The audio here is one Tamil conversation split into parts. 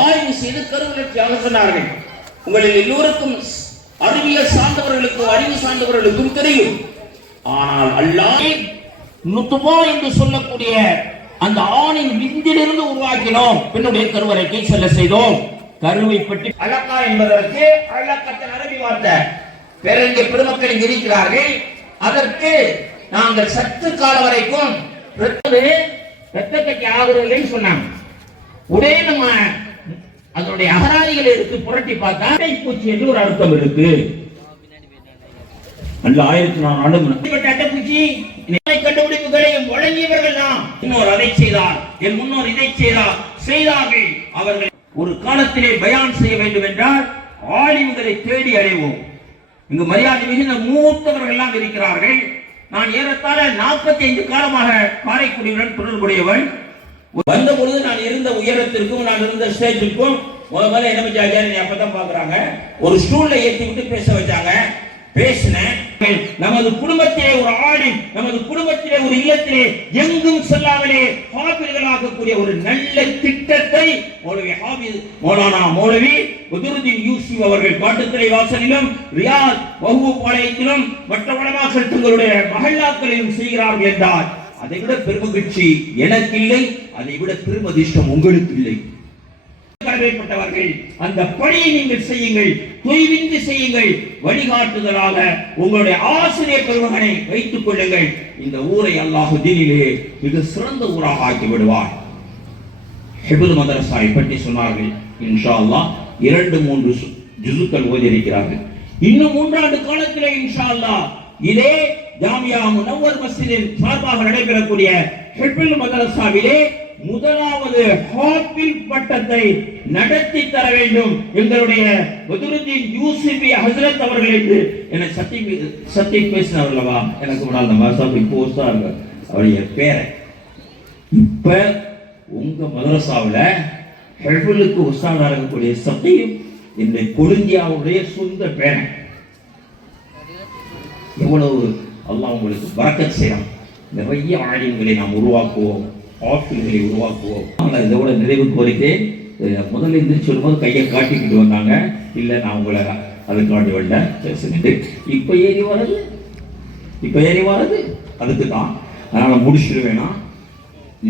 ஆய்வு செய்து கருவளர்ச்சியாக சொன்னார்கள். உங்களில் எல்லோருக்கும் அறிவியல் சார்ந்தவர்களுக்கும் அறிவு சார்ந்தவர்களுக்கும் தெரியும். ஆனால் அல்லாஹ் நுத்பா என்று சொல்லக்கூடிய அந்த ஆணின் விந்திலிருந்து உருவாக்கினோம், பெண்ணுடைய கருவறைக்கு செல்ல செய்தோம். கருவை பற்றி அலக்கா என்பதற்கு அலக்கத்தின் அரபி வார்த்தை பெருங்க பெருமக்கள் இருக்கிறார்கள். அதற்கு நாங்கள் சற்று கால வரைக்கும் ரத்தக்கட்டி ஆகுறதில்லை சொன்னாங்க. உடனே நம்ம அதனுடைய அகராதிகளை எடுத்து புரட்டி பார்த்தா அட்டைப்பூச்சி என்று ஒரு அர்த்தம் இருக்கு. நல்ல 1400 அட்டைப்பூச்சி கண்டுபிடிப்புகளையும் வழங்கியவர்கள் தான். இன்னொரு அதை செய்தார், என் முன்னோர் இதை செய்தார்கள். அவர்கள் ஒரு காலத்திலே பயான் செய்ய வேண்டும் என்றால் ஆலிம்களை தேடி அடைவோம். இங்கு மரியாதை மிகுந்த மூத்தவர்கள் எல்லாம் இருக்கிறார்கள். நான் ஏறத்தாழ 45 காலமாக காரைக்குடியுடன் தொடர்புடையவன். வந்த பொழுது நான் இருந்த உயரத்திற்கும் நான் இருந்த ஸ்டேஜிற்கும் முதல்ல என்ன செஞ்சாங்க, அப்பதான் பாக்குறாங்க, ஒரு ஸ்டூல்ல ஏற்றி விட்டு பேச வச்சாங்க. பேசினேன். நமது குடும்பத்திலே ஒரு ஆலிம், நமது குடும்பத்திலே ஒரு இல்லத்திலே எங்கும் செல்லாமலே ஹாபில்களாகக்கூடிய ஒரு நல்ல திட்டத்தை மௌலவி ஹாபிஸ் மௌலானா மௌலவி பத்ருதீன் யூசுப் அவர்கள் காட்டுத்துறை வாசலிலும் ரியாத் வஹூ பாளையத்திலும் மற்ற வடமாக்கள் தங்களுடைய மஹல்லாக்களிலும் செய்கிறார்கள் என்றால் அதை விட பெருமகிழ்ச்சி எனக்கு இல்லை, அதை விட பெருமதிஷ்டம் உங்களுக்கு இல்லை. கடமைப்பட்டவர்கள் அந்த பணியை நீங்கள் செய்யுங்கள், தொய்வின்றி செய்யுங்கள். வழிகாட்டுதலாக உங்களுடைய ஆசிரியர் பெருமகனை வைத்துக் கொள்ளுங்கள். இந்த ஊரை அல்லாஹ் தீனிலே மிக சிறந்த ஊராக ஆக்கி விடுவார். ஹிப்து மதரசாவை பற்றி சொன்னார்கள். இன்ஷா அல்லாஹ் 2-3 ஜுசுக்கள் ஓதி இருக்கிறார்கள். இன்னும் 3 ஆண்டு காலத்திலே இன்ஷா அல்லாஹ் இதே ஜாமியா முனவ்வர் மஸ்ஜிதின் சார்பாக நடைபெறக்கூடிய ஹிப்து மதரசாவிலே முதலாவது ஹாஃபில் பட்டத்தை நடத்தி தர வேண்டும் எங்களுடைய பத்ருதீன் யூசுப் ஹஜ்ரத் அவர்கள் என்று என்ன சத்தி பேசினவர்களவா எனக்கு முன்னால் அந்த மதரசாவுக்கு போஸ்டா இருக்க அவருடைய பேரை இப்ப உங்க மதரசாவில் ஹிப்துக்கு உஸ்தாதா இருக்கக்கூடிய சத்தி இந்த கொழுந்தியாவுடைய சொந்த பேரை. எவ்வளவு அல்லாஹ் உங்களுக்கு பரக்கத் செய்யலாம். நிறைய ஆலிம்களை நாம் உருவாக்குவோம், ஆஃபில்களை உருவாக்குவோம். இதோட நிறைவு கோரிக்கை முதல்ல எந்திரிச்சு வரும்போது கையை காட்டிக்கிட்டு வந்தாங்க. இல்லை நான் உங்களை அதை காட்டி வரல பேசுகிட்டு இப்போ ஏறி வர்றது அதுக்கு தான். அதனால் முடிச்சிடுவேனா,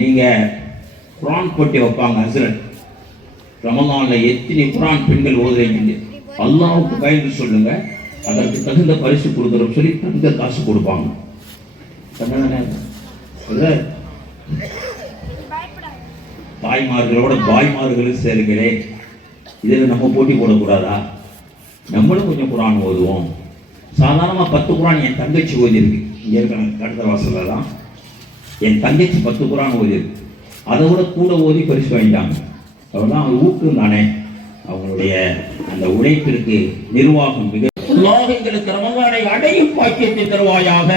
நீங்கள் குரான் போட்டி வைப்பாங்க ஹஸ்ரத். ரமலானில் எத்தனை குரான் பெண்கள் ஓதுறீங்க அல்லாஹ்வுக்கு பயந்து சொல்லுங்க, அதற்கு தகுந்த பரிசு கொடுக்குறோம் சொல்லி தகுந்த காசு கொடுப்பாங்க. தாய்மார்களோட பாய்மார்களும் சேர்க்கிறேன். இதில் நம்ம போட்டி போடக்கூடாதா? நம்மளும் கொஞ்சம் குரான் ஓதுவோம். சாதாரணமாக 10 குரான் என் தங்கச்சி ஓதிருக்கு. இங்கே இருக்க கடந்த வாசலில் தான் என் தங்கச்சி 10 குரான் ஓதிருக்கு. அதை விட கூட ஓதி பரிசு வாங்கிட்டாங்க. அவர்தான் அவங்க ஊக்கம் தானே. அவங்களுடைய அந்த உழைப்பிற்கு நிர்வாகம் மிக எங்களுக்கு ரமலானை அடையும் பாக்கியத்தை தருவாயாக.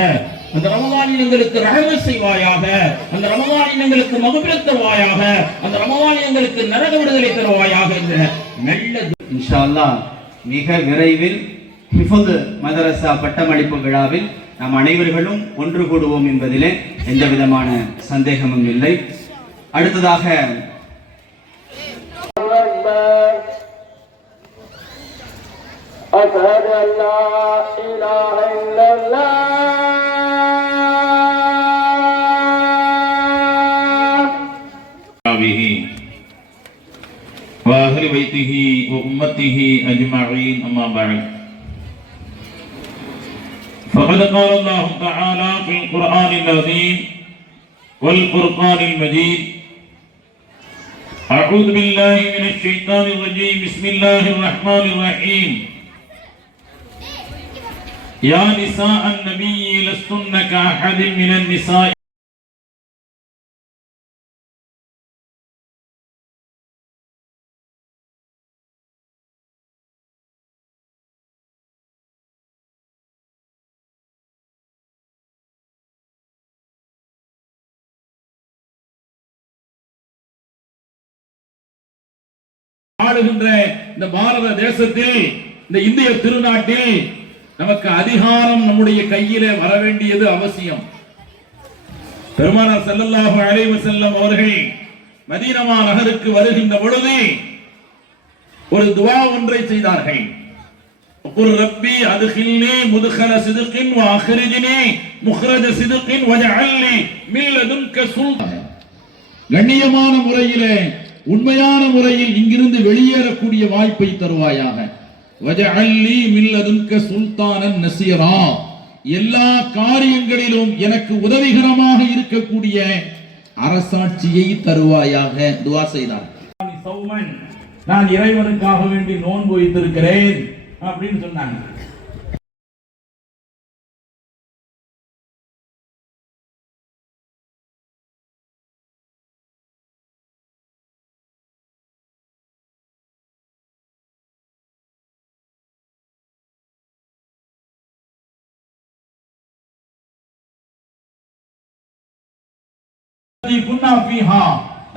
அந்த ரமலானில் எங்களுக்கு ரஹமத் செய்வாயாக. அந்த ரமலானில் எங்களுக்கு மக்ஃபிரத் தருவாயாக. அந்த ரமலானில் எங்களுக்கு நரக விடுதலை தருவாயாக என்ற நல்ல இன்ஷா அல்லாஹ் மிக விரைவில் ஹிஃப்து மதரசா பட்டமளிப்பு விழாவில் நாம் அனைவர்களும் ஒன்று கூடுவோம் என்பதிலே எந்த விதமான சந்தேகமும் இல்லை. அடுத்ததாக أشهد أن لا إله إلا الله وأهل بيته وأمته أجمعين أما بعد فقد قال الله تعالى في القرآن العظيم والفرقان المجيد أعوذ بالله من الشيطان الرجيم بسم الله الرحمن الرحيم يا نساء النبي لستن كأحد من النساء ஆளுகின்ற இந்த பாரத தேசத்தில், இந்த இந்திய திருநாட்டில் நமக்கு அதிகாரம் நம்முடைய கையிலே வர வேண்டியது அவசியம். பெருமானார் ஸல்லல்லாஹு அலைஹி வஸல்லம் அவர்கள் மதீனா நகருக்கு வருகின்ற பொழுது ஒரு துஆ ஒன்றை செய்தார்கள். குல் ரப்பி அத்கில்னி முத்கல சித்கின் வ அக்ரிஜ்னி முக்ரஜ சித்கின் வஜஅல்னி மின் லதுன்க சுல்தான். கண்ணியமான முறையிலே உண்மையான முறையில் இங்கிருந்து வெளியேறக்கூடிய வாய்ப்பை தருவாயாக. வஜஅல்னி மின் லதுன்க சுல்தானன் நஸீரா. எல்லா காரியங்களிலும் எனக்கு உதவிகரமாக இருக்கக்கூடிய அரசாட்சியை தருவாயாக துஆ செய்தார். நான் இறைவனுக்காக வேண்டி நோன்பு வைத்திருக்கிறேன் அப்படின்னு சொன்னாங்க.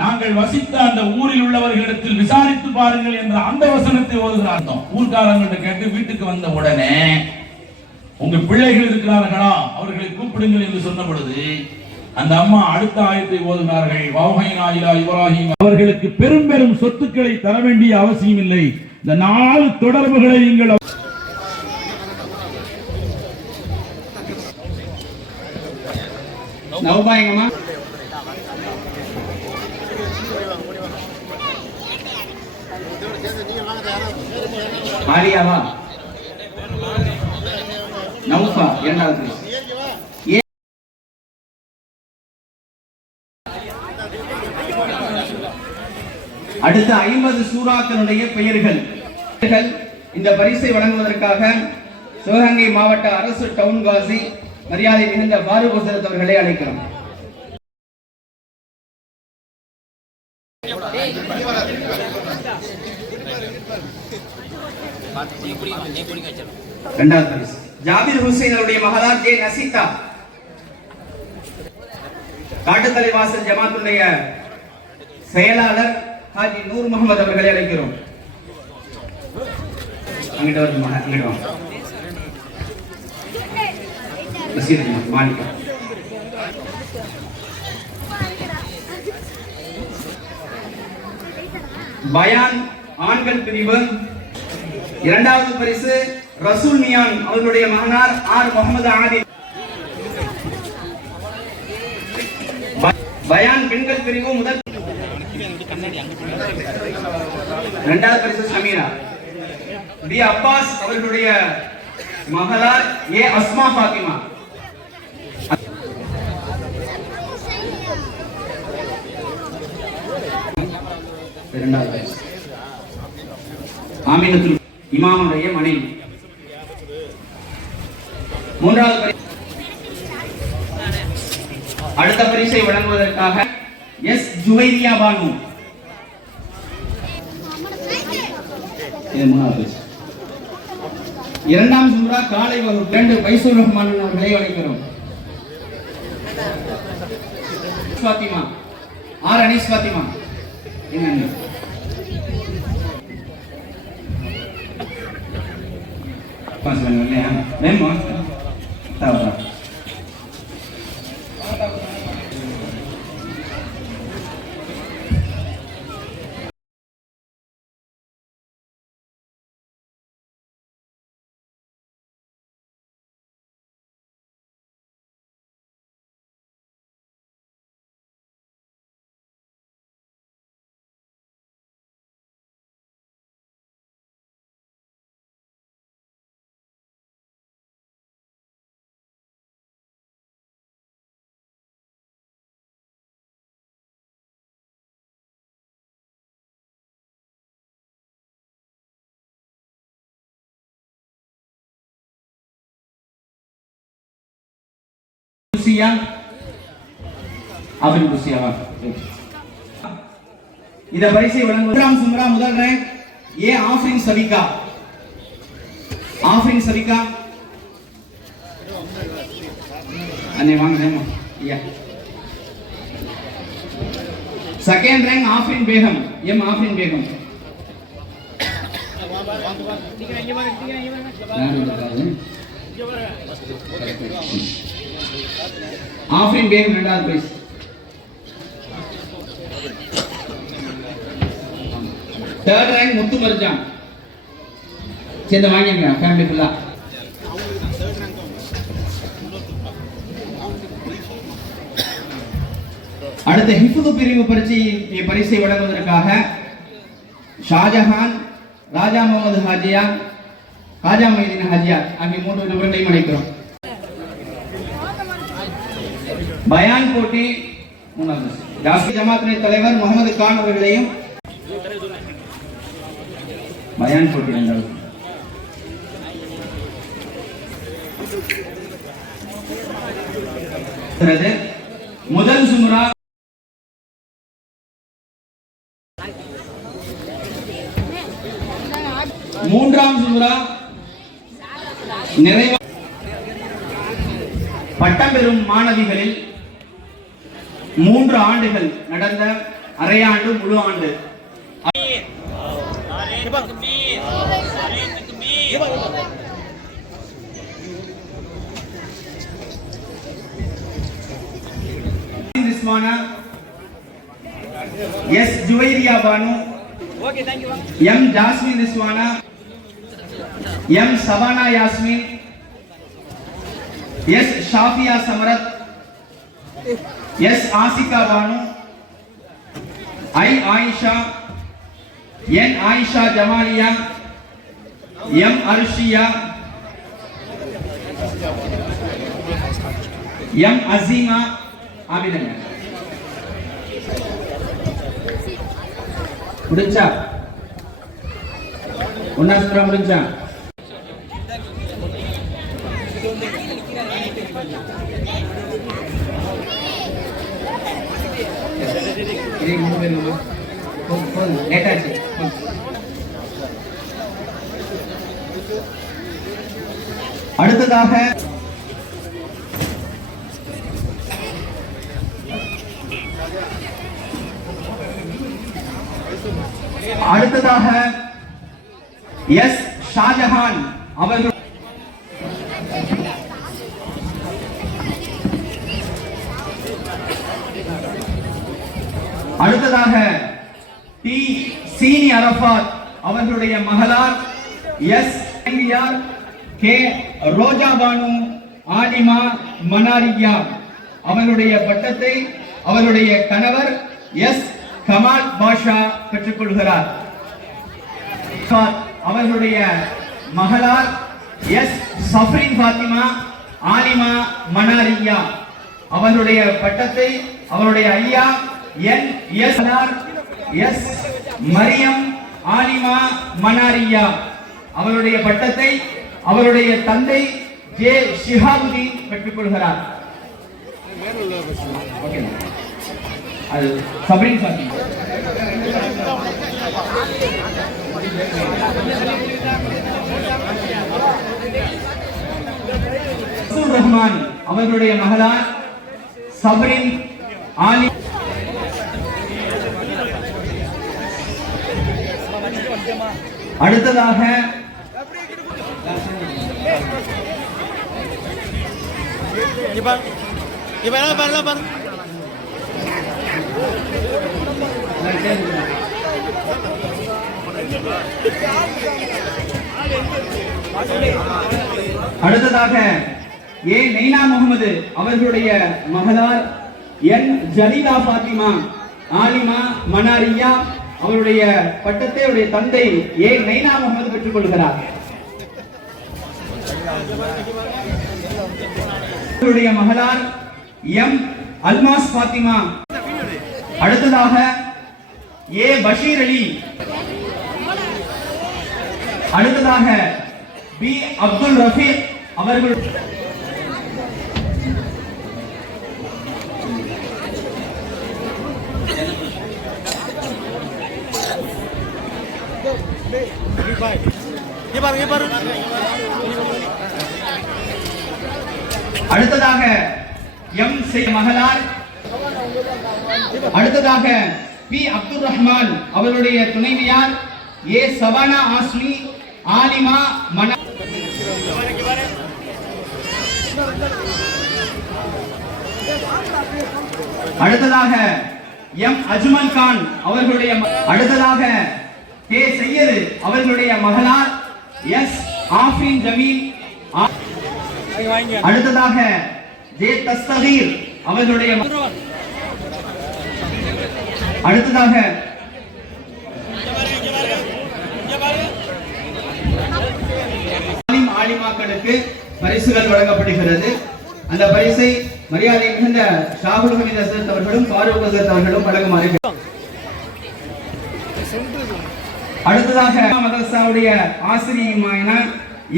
நாங்கள் வசித்த அந்த ஊரில் உள்ளவர்களிடத்தில் விசாரித்து பாருங்கள் என்ற அந்த வசனத்தை ஓதுகிறார். ஊர்காரங்கிட்ட கேட்டு வீட்டுக்கு வந்த உடனே உங்க பிள்ளைகள் இருக்கிறார்களா, அவர்களை கூப்பிடுங்கள் என்று சொன்ன பொழுது அந்த அம்மா அடுத்த ஆயத்தை ஓதுகிறார்கள். வஹைனா இலா இப்ராஹிம். அவர்களுக்கு பெரும் பெரும் சொத்துக்களை தர வேண்டிய அவசியம் இல்லை. இந்த 4 தொடர்புகளை நீங்கள் நவபாயங்கம்மா ஆரியாவா நவுஃபா இரண்டாவது. அடுத்த 50 சூறாக்களுடைய பெயர்கள். இந்த பரிசை வழங்குவதற்காக சிவகங்கை மாவட்ட அரசு டவுன் காசி மரியாதை மிகுந்த பாரூக் ஹசரத் அவர்களை அழைக்கிறோம். இரண்டாவது பரிசு ஜாபிர் ஹுசைன் அவருடைய மகளார் ஜே நசிதா. காட்டுத்தலைவாசல் ஜமாத்துடைய செயலாளர் ஹாஜி நூர் முகமது அவர்களை அழைக்கிறோம். அங்கிட்ட வருமா, அங்கிட்ட வாங்க. மாலிகா பயான் ஆண்கள் பிரிவு. இரண்டாவது பரிசு ரசூல் மியான் அவர்களுடைய மகனார் ஆர் முகமது ஆதி. பயான் பெண்கள் பிரிவு முதல். இரண்டாவது பரிசு ஷமீரா பி அப்பாஸ் அவர்களுடைய மகளார் ஏ அஸ்மா பாத்திமா. இரண்டாவது பரிசு ஆமினத்துல் இமாமுடைய மனைவி. மூன்றாவது பரிசு அடுத்த பரிசை வழங்குவதற்காக எஸ் ஜுவைரியா பானு. இரண்டாம் சும்ரா காலை வகுப்பு 2 பைசூர் ரஹ்மான் அவர்களை அழைக்கிறோம். ஃபாத்திமா ஆர் அனீஸ் ஃபாத்திமா என்ன पास बनने वाले हैं मैं मौत तब இந்த பரிசை வழங்குவோம். சும்ரா முதல் ரேங்க் ஏ ஆஃப்ரின் சபிகா. ஆஃப்ரின் சபிகா அண்ணே வாங்க நேமா யா. Second rank Afrin Begum M Afrin Begum. Afrin Begum இரண்டாவது பரிசு. Third rank Muthu Marujan. சேர்ந்து வாங்கிங்க ஃபேமிலி ஃபுல்லா. அடுத்த ஹிஃபுது பிரிவு பரிசை வழங்குவதற்காக ஷாஜஹான், ராஜா முகமது ஹாஜியா, ராஜா மைதீன் ஹாஜியா ஆகிய 3 நபர்களையும் அழைக்கிறோம். பயான் போட்டி ஜாஸ்தி ஜமாத்தினை தலைவர் முகமது கான் அவர்களையும் பயான் போட்டி முதல் சும்ரா மூன்றாம் சும்ரா நிறைவு பட்டம் பெறும் மாணவிகளில் 3 ஆண்டுகள் நடந்த அரையாண்டு முழு ஆண்டு S Juwairiya Banu, M Jasmin Rizwana, M Sabana Yasmin, S Shafiya Samarath, S Asika Banu, I Ayesha, N Ayesha Jamaliya, M Arshiya, M Aseema ஆபிதங்க. முடிஞ்சா ஒன்னா சும்ரா முடிஞ்சா. அடுத்ததாக எஸ் ஷாஜஹான் அவர்கள் அடுத்ததாக டி சீனி அரபாத் அவர்களுடைய மகளார் எஸ் கே ரோஜா பானு ஆலிமா மனாரியா அவர்களுடைய பட்டத்தை அவருடைய கணவர் எஸ் கமால் பாஷா பெற்றுக் கொள்கிறார். அவர்களுடைய மகளார் எஸ் சஃப்ரின் பாத்திமா ஆலிமா மனாரியா அவர்களுடைய பட்டத்தை அவருடைய ஐயா என் எஸ் மரியம் ஆலிமா மனாரியா அவருடைய பட்டத்தை அவருடைய தந்தை ஜே ஷிஹாபுதீன் பெற்றுக் கொள்கிறார். அது சப்ரீன் பாத்திமா. ரஹ்மான் அவர்களுடைய மகளார் சப்ரீன் ஆலி. அடுத்ததாக அடுத்ததாக ஏ நைனா முகமது அவர்களுடைய மகளார் என் ஜலீலா பாத்திமா ஆலிமா மனாரியா அவருடைய பட்டத்தை அவருடைய தந்தை ஏ நைனா முகமது பெற்றுக் கொள்கிறார். அவருடைய மகளார் எம் அல்மாஸ் பாத்திமா. அடுத்ததாக ஏ பஷீர் அலி. அடுத்ததாக பி அப்துல் ரஃபீக் அவர்கள். அடுத்ததாக எம் மகளார். அடுத்ததாக பி அப்துல் ரஹ்மான் அவருடைய துணைவியார் ஏ சவானா ஆஸ்மி ஆலிமா மன. அடுத்ததாக எம் அஜ்மல் கான் அவர்களுடைய. அடுத்ததாக கே சையது அவர்களுடைய மகளார் எஸ் ஆஃபின் ஜமீல். அடுத்ததாக ஜே தஸ்தகீர் அவர்களுடைய அடுத்ததாக ஆலிமாக்களுக்கு பரிசுகள் வழங்கப்படுகிறது. அந்த பரிசை மரியாதை மிகுந்த ஷாகுல் ஹமீத் ஹசரத் அவர்களும் ஃபாரூக் ஹசரத் அவர்களும் வழங்குமாறு. அடுத்ததாக மதரசாவுடைய ஆசிரியமான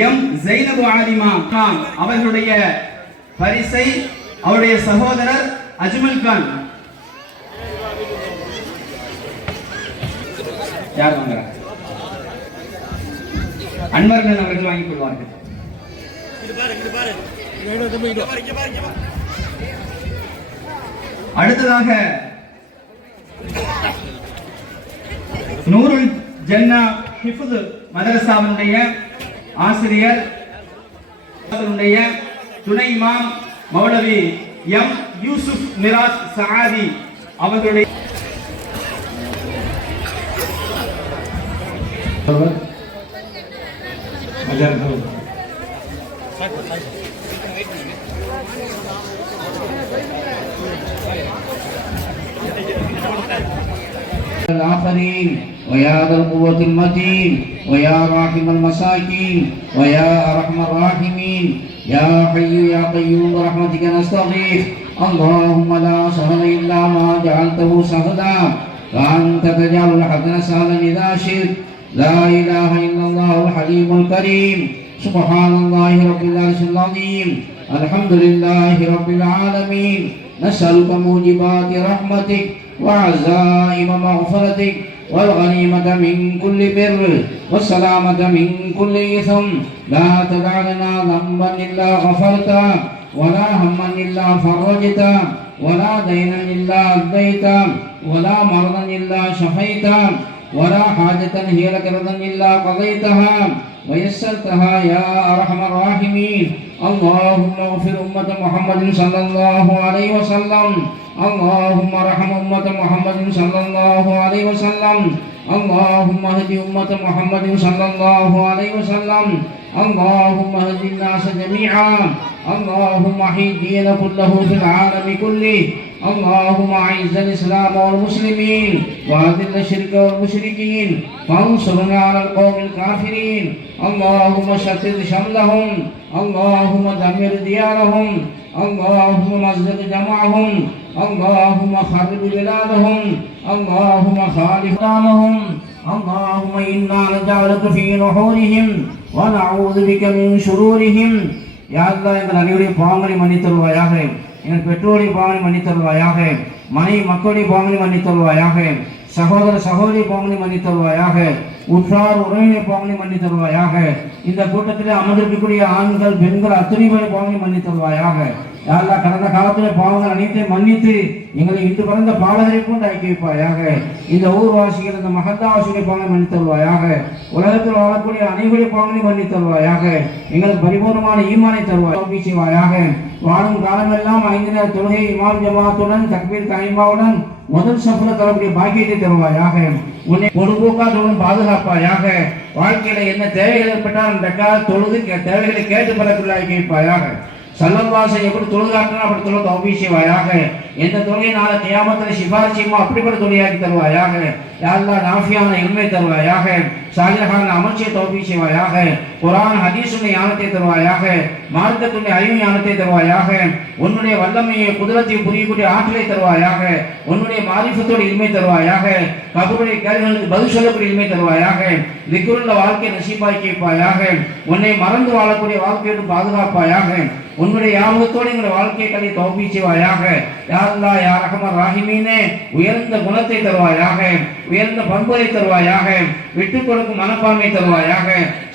எம் ஜைனபு ஆலிமா அவர்களுடைய பரிசை அவருடைய சகோதரர் அஜ்மல் கான் யார் வாங்குறாங்க? அன்வர்கள் அவர்கள் வாங்கிக் கொள்வார்கள். அடுத்ததாக நூருல் ஜன்னா ஹிஃப்து மதரசாவுடைய ஆசிரியர் துணை இமாம் மௌலவி எம் யூசுப் மிராஸ் சஆதி அவர்களுடைய الآخرين ويا ذا القوة المتين ويا راحم المساكين ويا أرحم الراحمين يا حي يا قيوم برحمتك نستغيث اللهم لا سهل إلا ما جعلته سهلا وأنت تجعل الحزن سهلا إذا شئت لا إله إلا الله الحليم الكريم سبحان الله رب العرش العظيم الحمد لله رب العالمين نسألك موجبات رحمتك وعزائم مغفرتك والغنيمة من كل بر والسلامة من كل إثم لا تدع لنا ذنبا إلا غفرته ولا هما إلا فرجته ولا دينا إلا أديته ولا مرضا إلا شفيته ولا حاجة هي لك رضا إلا قضيتها ويسرتها يا أرحم الراحمين اللهم اغفر أمة محمد صلى الله عليه وسلم اللهم ارحم أمة محمد صلى الله عليه وسلم اللهم اهد أمة محمد صلى الله عليه وسلم اللهم اهد الناس جميعا اللهم احي الدين كله في العالم كله اللهم اعز الإسلام والمسلمين واذل الشرك والمشركين وانصرنا على القوم الكافرين اللهم شتت شملهم اللهم دمر ديارهم اللهم مزق جمعهم اللهم خرب بلادهم اللهم خالف دامهم اللهم إنا نجعلك في نحورهم ونعوذ بك من شرورهم يا الله எங்கள் அனைவருடைய பாவங்களை மன்னித்தருள்வாயாக எங்கள் பெற்றோருடைய பாவங்களை மன்னித்தருள்வாயாக மனைவி மக்களுடைய பாவங்களை மன்னித்தருள்வாயாக சகோதர சகோதரி பாவங்களை மன்னித்தருள்வாயாக உற்றார் உறவினர் பாவங்களை மன்னித்தருள்வாயாக இந்த கூட்டத்தில் அமர்ந்திருக்கக்கூடிய ஆண்கள் பெண்கள் அத்தனை பேர் பாவங்களை மன்னித்தருள்வாயாக யாரெல்லாம் கடந்த காலத்தில் பாவங்கள் அனைத்தையும் மன்னித்து எங்களை இன்று பிறந்த பாலகரை கொண்டு ஆக்கி வைப்பாயாக இந்த ஊர்வாசிகள் இந்த மகந்தாவாசிகளை பாவங்களை மன்னித்தருள்வாயாக உலகத்தில் வாழக்கூடிய அனைவருடைய பாவங்களை மன்னித்தருள்வாயாக எங்களுக்கு பரிபூர்ணமான ஈமானை தருவாய் செய்வாயாக வாழும் காலமெல்லாம் 5 நேர தொழுகை இமாம் ஜமாத்துடன் தக்பீர் கலிமாவுடன் முதல் சஃப்ல தரக்கூடிய பாக்கியத்தை தருவாயாக உன்னை பொதுபோக்காதுடன் பாதுகாப்பாயாக வாழ்க்கையில என்ன தேவைகள் ஏற்பட்டால் அந்த தொழுது தேவைகளை கேட்டு பெறக்குள்ளாக்கி வைப்பாயாக சல்லல்லாஹு எப்படி தொழுகாட்டினா அப்படி தொழுக தௌஃபீக் செய்வாயாக எந்த தொழுகை நாளை கியாமத்தில் சிபாரிசு செய்யுமோ அப்படிப்பட்ட தொழுகையாக்கி தருவாயாக யா அல்லாஹ் நாஃபியான இல்மை தருவாயாக சாலிஹான அமல்களை தௌஃபீக் செய்வாயாக குர்ஆன் ஹதீஸுடைய ஞானத்தை தருவாயாக மார்க்கத்துடைய அறிவு ஞானத்தை தருவாயாக உன்னுடைய வல்லமையை குதிரத்தை புரியக்கூடிய ஆற்றலை தருவாயாக உன்னுடைய மாரிஃபத்தோட இல்மை தருவாயாக கபருடைய கேள்விகளுக்கு பதில் சொல்லக்கூடிய இல்மை தருவாயாக திக்ருள்ள வாழ்க்கையை நசீபாக்கி வைப்பாயாக உன்னை மறந்து வாழக்கூடிய வாழ்க்கையோடு பாதுகாப்பாயாக உன்னுடைய ஞாபகத்தோடு எங்களுடைய வாழ்க்கையை கலை தௌஃபீக் செய்வாயாக யா அல்லாஹ் யா ரஹ்மான் ரஹீமீனே உயர்ந்த குணத்தை தருவாயாக உயர்ந்த பண்புகளை தருவாயாக விட்டுக் கொடுக்கும் மனப்பான்மை தருவாயாக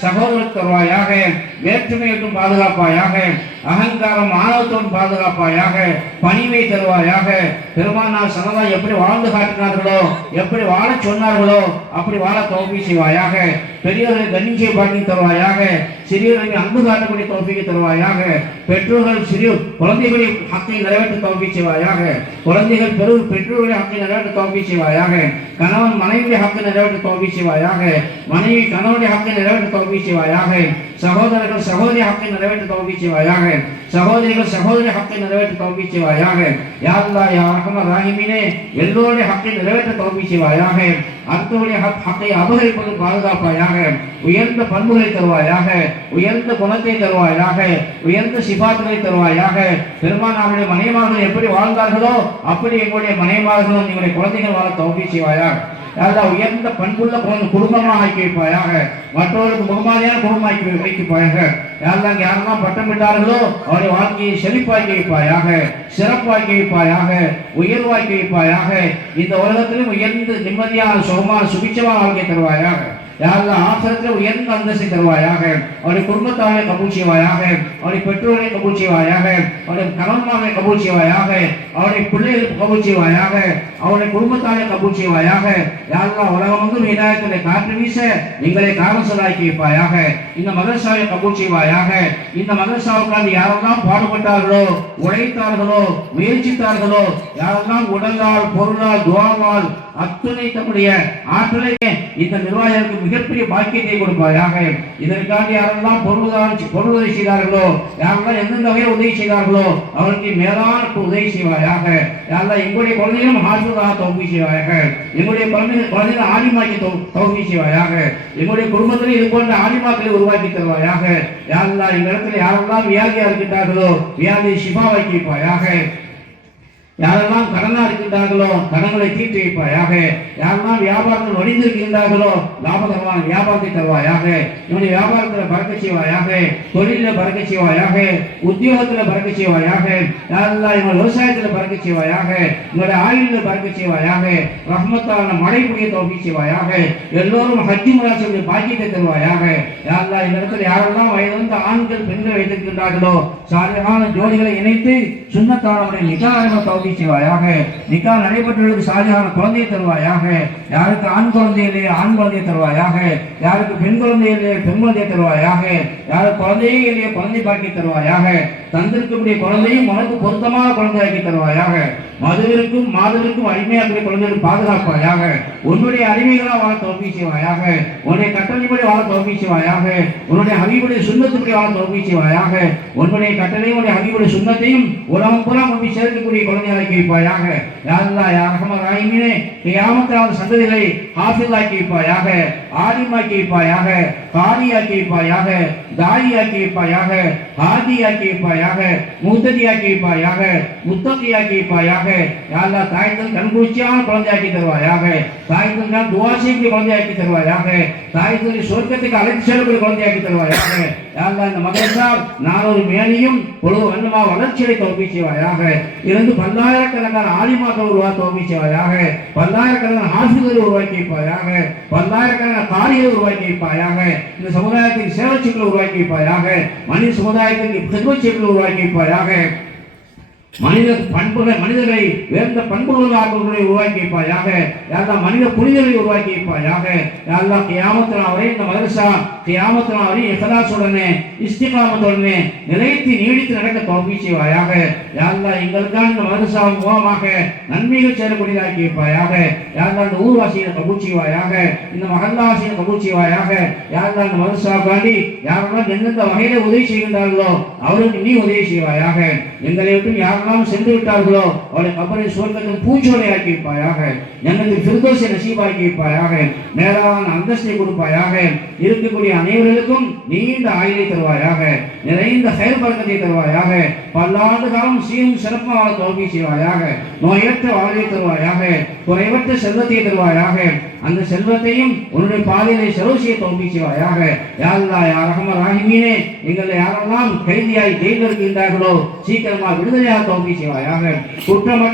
சகோதரர் தருவாயாக வேற்றுமையற்றும் பாதுகாப்பாயாக அகங்காரம் ஆணவத்தோடு பாதுகாப்பாயாக, பணிவை தருவாயாக. பெருமானார் ஸல்லல்லாஹு எப்படி வாழ்ந்து காட்டினார்களோ, எப்படி வாழ சொன்னார்களோ அப்படி வாழ தௌஃபீக் செய்வாயாக. பெரியவர்களை கண்ணிய பாக்கி தருவாயாக, சிறியவர்களை அன்பு காட்டக்கூடிய தௌஃபீக் தருவாயாக. பெற்றோர்கள் சிறிய குழந்தைகளின் ஹக்கை நிறைவேற்ற தௌஃபீக் செய்வாயாக. குழந்தைகள் பெற்றோர்களின் ஹக்கை நிறைவேற்ற தௌஃபீக் செய்வாயாக. கணவன் மனைவியுடைய ஹக்கை நிறைவேற்ற தௌஃபீக் செய்வாயாக. மனைவி கணவனுடைய ஹக்கை நிறைவேற்ற தௌஃபீக் செய்வாயாக. சகோதரர்கள் சகோதரி ஹக்கை நிறைவேற்ற தௌஃபீக் செய்வாயாக. சகோதரிகள் சகோதரி ஹக்கை நிறைவேற்ற தௌஃபீக் செய்வாயாக. யா அல்லாஹ் யா அர்ஹமர் ராஹிமீனே, எல்லோருடைய ஹக்கை நிறைவேற்ற தௌஃபீக் செய்வாயாக. அடுத்தவருடைய ஹக்கை அபகரிப்பது பாதுகாப்பாயாக. உயர்ந்த பண்புகளை தருவாயாக, உயர்ந்த குணத்தை தருவாயாக, உயர்ந்த சிபாத்துகளை தருவாயாக. பெருமானாருடைய மனைவிமார்கள் எப்படி வாழ்ந்தார்களோ அப்படி எங்களுடைய மனைவிமார்களும் எங்களுடைய குழந்தைகள் வாழ தௌஃபீக் செய்வாயாக. யாரெல்லாம் உயர்ந்த பண்புள்ள குடும்பமாக ஆக்கி வைப்பாயாக. மற்றவர்களுக்கு முகமாதிரியான குடும்பமாக்கி வைப்பாயாக. யாரெல்லாம் பட்டம் விட்டார்களோ அவருடைய வாழ்க்கையை செழிப்பாக்கி வைப்பாயாக, சிறப்பாக்கி வைப்பாயாக, உயர்வாக்கி வைப்பாயாக. இந்த உலகத்திலும் உயர்ந்து நிம்மதியான சுகமான சுபிச்சமான வாழ்க்கை தருவாயாக. யாரெல்லாம் ஆசிரத்தில் உயர்ந்த அந்தஸ்தை தருவாயாக. அவருடைய குடும்பத்தாரை கபூல் செய்வாயாக, அவருடைய பெற்றோரை கபூல் செய்வாயாக, அவருடைய கணவன்மாரை கபூல் செய்வாயாக, அவருடைய பிள்ளைகளுக்கு கபூல் செய்வாயாக, அவருடைய குடும்பத்தாரை கபூல் செய்வாயாக. யாரெல்லாம் உலகம் வந்து இதாயத்திலே காற்று வீச எங்களை காரணசலாக்கி வைப்பாயாக. இந்த மதரசாவை கபூல் செய்வாயாக. இந்த மதரசாவுக்காக யாரெல்லாம் பாடுபட்டார்களோ, உழைத்தார்களோ, முயற்சித்தார்களோ, யாரெல்லாம் உடலால் பொருளால் துவாவால் அத்துணை தம்முடைய ஆற்றலை இந்த நிர்வாகிகளுக்கு மிகப்பெரிய பாக்கியத்தை கொடுப்பாயாக. இதற்காக யாரெல்லாம் பொருளுதவி செய்தார்களோ, யாரெல்லாம் எந்தெந்த வகையில் உதவி செய்தார்களோ அவருக்கு மேலான உதவி செய்வாயாக. யாரெல்லாம் எங்களுடைய குழந்தைகளும் ஹாஃபிஸாக தௌஃபீக் செய்வாயாக. எங்களுடைய குழந்தைகள் ஆலிமாக்கி தௌஃபீக் செய்வாயாக. எங்களுடைய குடும்பத்தில் இது போன்ற ஆலிமாக்களை உருவாக்கி தருவாயாக. யாரெல்லாம் எங்கள் இடத்துல யாரெல்லாம் வியாதியா இருக்கின்றார்களோ வியாதியை ஷிஃபாவாக்கி வைப்பாயாக. யாரெல்லாம் கடனா இருக்கின்றார்களோ கடன்களை தீர்த்து வைப்பாயாக. யாரெல்லாம் வியாபாரத்தில் வடிந்திருக்கின்றார்களோ லாபகரமான வியாபாரத்தை தருவாயாக. இவனுடைய வியாபாரத்தில் பறக்க செய்வாயாக, தொழிலில் பறக்க செய்வாயாக, உத்தியோகத்தில் பறக்க செய்வாயாக. யாரெல்லாம் இவங்க விவசாயத்தில் பறக்க செய்வாயாக, இவங்களுடைய ஆயுளில் பறக்க செய்வாயாக. ரஹ்மத்தான மழை புரிய தௌஃபீக் செய்வாயாக. எல்லோரும் ஹஜ் முராசனுடைய பாக்கியத்தை தருவாயாக. யாரெல்லாம் இந்த இடத்துல யாரெல்லாம் வயது ஆண்கள் பெண்கள் வைத்திருக்கின்றார்களோ சாலிஹான ஜோடிகளை இணைத்து சுன்னத்தானவருடைய நிகாஹ் செய்வாயாக. நிக்கா நடைபெற்றவர்களுக்கு சாலிஹான குழந்தையை தருவாயாக. யாருக்கு ஆண் குழந்தை இல்லையே ஆண் குழந்தையை தருவாயாக. யாருக்கு பெண் குழந்தை இல்லையே பெண் குழந்தையை தருவாயாக. யாருக்கு குழந்தையே இல்லையே குழந்தை பாக்கி தருவாயாக. தந்திருக்கக்கூடிய குழந்தையும் உனக்கு பொருத்தமான குழந்தையாக்கி தருவாயாக. மதுவிற்கும் மாதவிற்கும் அடிமையாக்கிய குழந்தைகளுக்கு பாதுகாப்பாயாக. உன்னுடைய அடிமைகளாக வாழ தௌஃபீக் செய்வாயாக. உன்னுடைய கட்டளைப்படி வாழ தௌஃபீக் செய்வாயாக. உன்னுடைய ஹபீபுடைய சுன்னத்துப்படி வாழ தௌஃபீக் செய்வாயாக. உன்னுடைய கட்டளையும் உன்னுடைய ஹபீபுடைய சுன்னத்தையும் உலகம் பூரா கொண்டு சேர்க்கக்கூடிய குழந்தையாக்கி வைப்பாயாக. யா அல்லாஹ் யா அர்ஹமர் ராஹிமீனே, கியாமத் சந்ததிகளை ஹாஃபிஸாக்கி வைப்பாயாக, ஆலிமாக்கி வைப்பாயாக, காரியாக்கி வைப்பாயாக, தாயியாக்கி வைப்பாயாக, ஹாதியாக்கி வைப்பாயாக, முஹ்ததியாக்கி வைப்பாயாக, முத்தகியாக்கி வைப்பாயாக. யா அல்லாஹ் தாய்தன் கண்குளிர்ச்சியான குழந்தையாக்கி தருவாயாக. தாய்தன் துஆ செய்யக்கூடிய குழந்தையாக்கி தருவாயாக. தாய்தனை சொர்க்கத்துக்கு அழைத்து செல்லக்கூடிய குழந்தையாக்கி தருவாயாக. யா அல்லாஹ் இந்த மதரசா நானொரு மேனியும் பொழுது வண்ணமா வளர்ச்சியை தௌஃபீக் செய்வாயாக. இருந்து பல்லாயிரக்கணக்கான ஆலிமாக்கள் உருவாக்க தௌஃபீக் செய்வாயாக. பல்லாயிரக்கணக்கான ஹாஃபிஸ்களை உருவாக்கி வைப்பாயாக. பல்லாயிரக்கணக்கான காரியை உருவாக்கி வைப்பாயாக. இந்த சமுதாயத்துக்கு சேவச்சிகளை உருவாக்கி வைப்பாயாக. மனித சமுதாயத்துக்கு செல்வச்சிகளை உருவாக்கி வைப்பாயாக. மனிதர்களை உயர்ந்த பண்புகளை உருவாக்கி வைப்பாயாக. யாரெல்லாம் மனித புனிதர்களை உருவாக்கி வைப்பாயாக. யாரெல்லாம் கியாமத்துல் வரை இந்த மதரசா கியாமத்துல் வரை இஹ்லாஸுடனே இஸ்திகாமத்துடனே நிலைத்து நீடித்து நடக்க தௌஃபீக் செய்வாயாக. யாரெல்லாம் எங்களுக்கான இந்த மதரசா மூலமாக நன்மைகள் சேரக்கூடியதாக்கி வைப்பாயாக. யாரெல்லாம் இந்த ஊர்வாசியை கபூல் செய்வாயாக. இந்த மஹல்லாவாசியை கபூல் செய்வாயாக. யாரெல்லாம் இந்த மதரசாக்காண்டி யாரெல்லாம் எந்தெந்த வகையில உதவி செய்கின்றார்களோ அவர்களுக்கு நீ உதவி செய்வாயாக. எங்களை விட்டு யார் சென்று விட்டார்களோ அவளை கபரை சுவர்க்கத்தில் பூஞ்சோலை ஆக்கி வைப்பாயாக. ஜன்னத்தில் ஃபிர்தௌஸை நசீபாக்கி வைப்பாயாக. மேலான அந்தஸ்தை கொடுப்பாயாக. இருக்கக்கூடிய அனைவர்களுக்கும் நீண்ட ஆயுளை தருவாயாக. நிறைந்த செயல் பழக்கத்தை தருவாயாக. பல்லாண்டு காலம் சீரும் சிறப்பாக வாழ தௌஃபீக் செய்வாயாக. நோயற்ற வாழ்வை தருவாயாக. குறைவற்ற செல்வத்தை தருவாயாக. அந்த செல்வத்தையும் உன்னுடைய பாதையிலே செலவு செய்ய தௌஃபீக் செய்வாயாக. யா அல்லாஹ் யா அர்ஹமர் ராஹிமீனே, எங்களை யாரெல்லாம் கைதியாய் ஜெயிலில் இருக்கின்றார்களோ சீக்கிரமாக விடுதலையாக தௌஃபீக் செய்வாயாக. குற்றமற்ற